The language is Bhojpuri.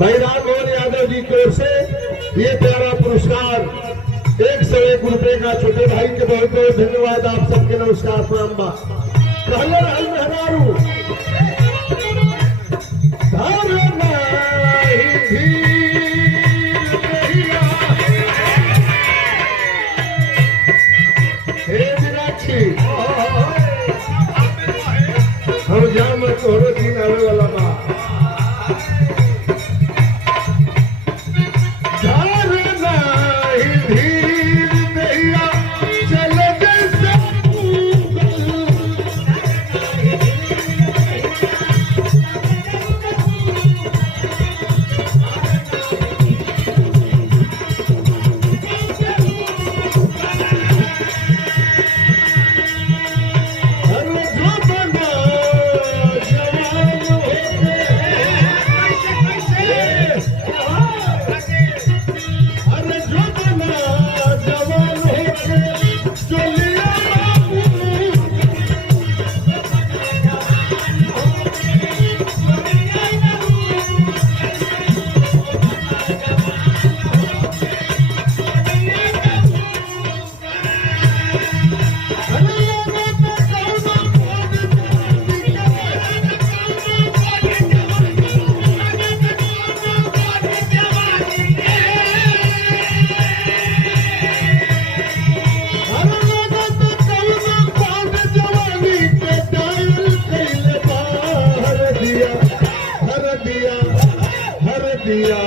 भाई राम मोहन यादव जी की ओर से ये प्यारा पुरस्कार 101 रुपए का छोटे भाई के बहुत बहुत धन्यवाद। आप सबके नमस्कार प्रणाम बा। कहले रहल मेहरारू धार नाही धीर कहिया। हे मीनाक्षी हम जाम तोहरो दिन आवे वाला बा। हर दिया